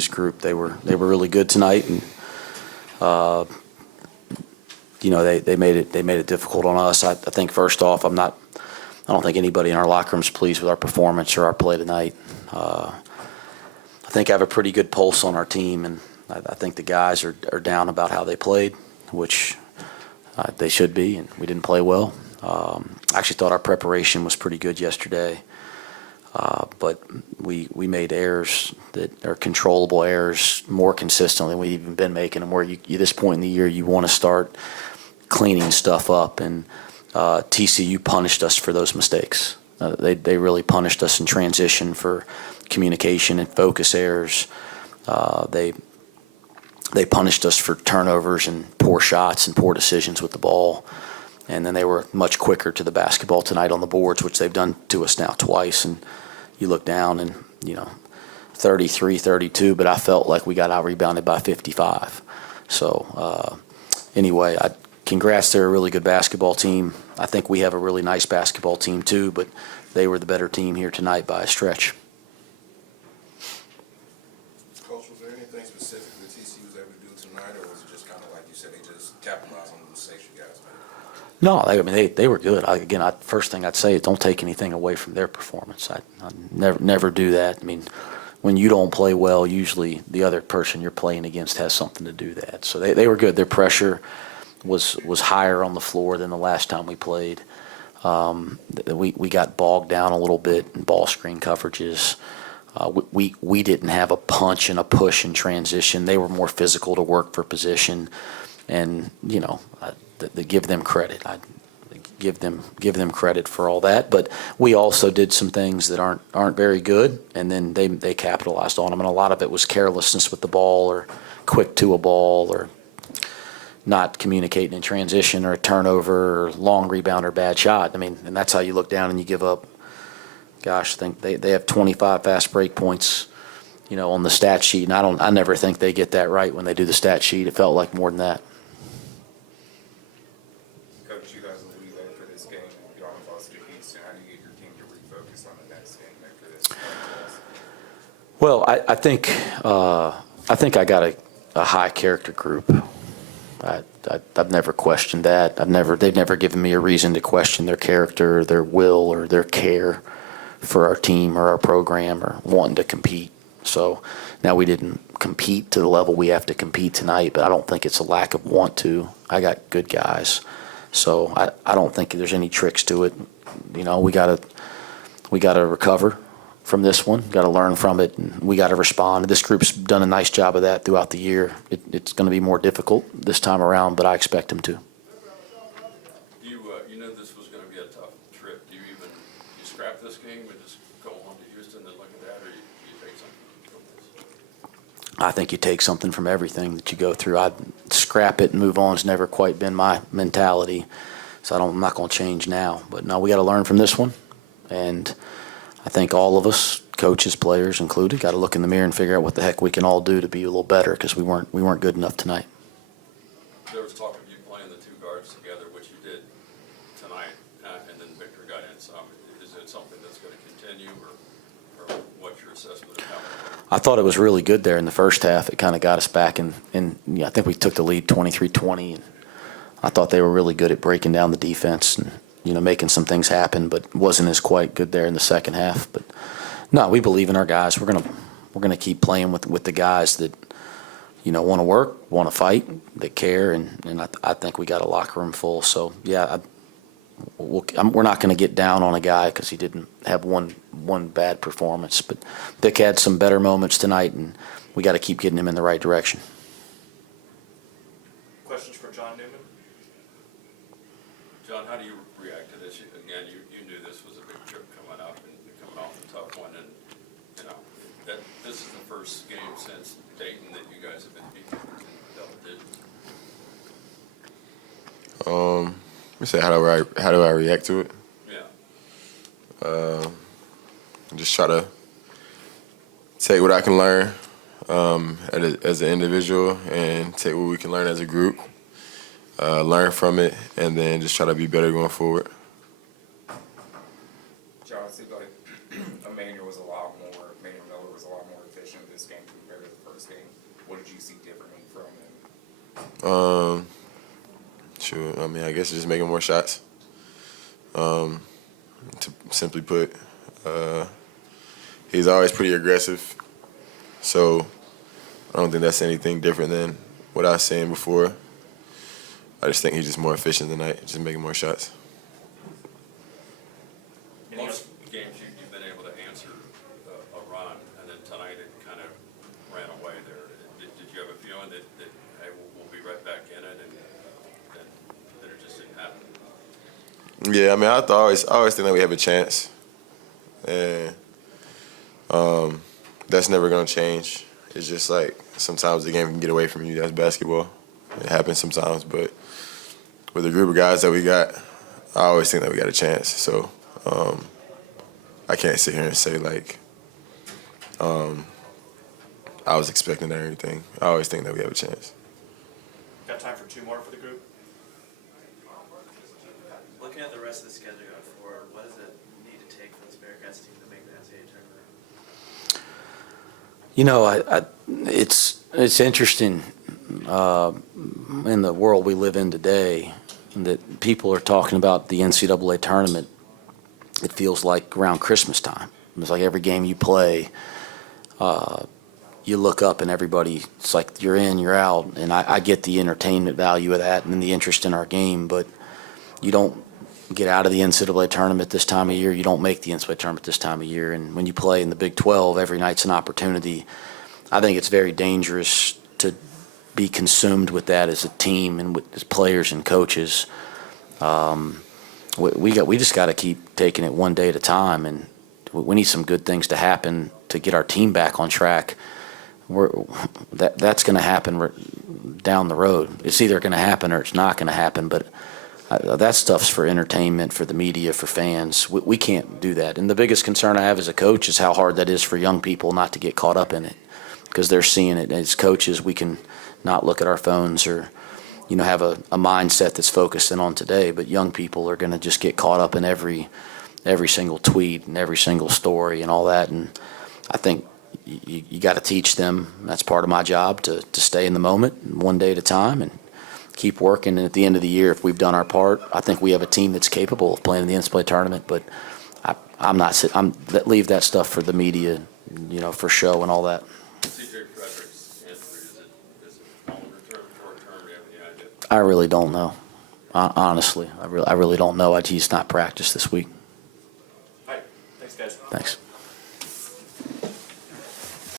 his group. They were really good tonight, and they made it difficult on us. I think first off, I don't think anybody in our locker room is pleased with our performance or our play tonight. I think I have a pretty good pulse on our team, and I think the guys are down about how they played, which they should be, and we didn't play well. I actually thought our preparation was pretty good yesterday, but we made errors that are controllable errors more consistently than we've even been making them, where at this point in the year you want to start cleaning stuff up, and TCU punished us for those mistakes. They really punished us in transition for communication and focus errors. They punished us for turnovers and poor shots and poor decisions with the ball. And then they were much quicker to the basketball tonight on the boards, which they've done to us now twice. And you look down and, 33-32, but I felt like we got out-rebounded by 55. So anyway, congrats, they're a really good basketball team. I think we have a really nice basketball team too, but they were the better team here tonight by a stretch. Coach, was there anything specific that TCU was able to do tonight, or was it just kind of like you said, they just capitalized on the mistakes you guys made? No, they were good. First thing I'd say is don't take anything away from their performance. I never do that. I mean, when you don't play well, usually the other person you're playing against has something to do that. So they were good. Their pressure was higher on the floor than the last time we played. We got bogged down a little bit in ball screen coverages. We didn't have a punch and a push in transition. They were more physical to work for position, and give them credit. I give them credit for all that. But we also did some things that aren't very good, and then they capitalized on them. And a lot of it was carelessness with the ball, or quick to a ball, or not communicating in transition, or a turnover, or long rebound, or bad shot. I mean, and that's how you look down and you give up. Gosh, I think they have 25 fast break points, on the stat sheet, and I never think they get that right when they do the stat sheet. It felt like more than that. Coach, you guys will be there for this game. You all have lost to Houston. How do you get your team to refocus on the next game after this? Well, I think I got a high character group. I've never questioned that. They've never given me a reason to question their character, or their will, or their care for our team or our program, or wanting to compete. So now we didn't compete to the level we have to compete tonight, but I don't think it's a lack of want to. I got good guys, so I don't think there's any tricks to it. We gotta recover from this one. Got to learn from it, and we got to respond. This group's done a nice job of that throughout the year. It's going to be more difficult this time around, but I expect them to. You know this was going to be a tough trip. Do you scrap this game and just go on to Houston and look at that, or you take something from this? I think you take something from everything that you go through. I'd scrap it and move on. It's never quite been my mentality, so I'm not going to change now. But no, we got to learn from this one, and I think all of us, coaches, players included, got to look in the mirror and figure out what the heck we can all do to be a little better, because we weren't good enough tonight. There was talk of you playing the two guards together, which you did tonight, and then Victor got in some. Is it something that's going to continue, or what's your assessment of how? I thought it was really good there in the first half. It kind of got us back, and I think we took the lead 23-20. And I thought they were really good at breaking down the defense and making some things happen, but wasn't as quite good there in the second half. But no, we believe in our guys. We're gonna keep playing with the guys that want to work, want to fight, that care, and I think we got a locker room full. So yeah, we're not going to get down on a guy because he didn't have one bad performance. But Vic had some better moments tonight, and we got to keep getting him in the right direction. Questions for John Newman? John, how do you react to this? Again, you knew this was a big trip coming up and coming off a tough one, and that this is the first game since Dayton that you guys have been beaten in double digits. You say how do I react to it? Yeah. Just try to take what I can learn as an individual, and take what we can learn as a group. Learn from it, and then just try to be better going forward. John, it seemed like Emmanuel Miller was a lot more efficient this game compared to the first what did you see differently from him? Sure. I mean, I guess just making more shots. To simply put, he's always pretty aggressive. So I don't think that's anything different than what I was saying before. I just think he's just more efficient tonight, just making more shots. Most games you've been able to answer a run, and then tonight it kind of ran away there. Did you have a feeling that hey, we'll be right back in it, and then it just didn't happen? Yeah, I mean, I always think that we have a chance, and that's never gonna change. It's just like sometimes the game can get away from you. That's basketball. It happens sometimes, but with the group of guys that we got, I always think that we got a chance. So I can't sit here and say like I was expecting that or anything. I always think that we have a chance. Got time for two more for the group? Looking at the rest of the schedule going forward, what does it need to take for this Bearcats team to make the NCAA tournament? You know, it's interesting in the world we live in today that people are talking about the NCAA tournament. It feels like around Christmas time. It's like every game you play, you look up and everybody, it's like you're in, you're out. And I get the entertainment value of that and the interest in our game, but you don't get out of the NCAA tournament this time of year. You don't make the NCAA tournament this time of year. And when you play in the Big 12, every night's an opportunity. I think it's very dangerous to be consumed with that as a team and with as players and coaches. We just got to keep taking it one day at a time, and we need some good things to happen to get our team back on track. That's going to happen down the road. It's either going to happen or it's not going to happen, but that stuff's for entertainment, for the media, for fans. We can't do that. And the biggest concern I have as a coach is how hard that is for young people not to get caught up in it, because they're seeing it. As coaches, we can not look at our phones or have a mindset that's focused in on today, but young people are going to just get caught up in every single tweet and every single story and all that. And I think you got to teach them. That's part of my job, to stay in the moment one day at a time and keep working. And at the end of the year, if we've done our part, I think we have a team that's capable of playing in the NCAA tournament. But leave that stuff for the media, for show and all that. CJ Frederick's injury, is it longer term, short term? Do you have any idea? I really don't know. Honestly, I really don't know. He's not practiced this week. All right, thanks guys. Thanks.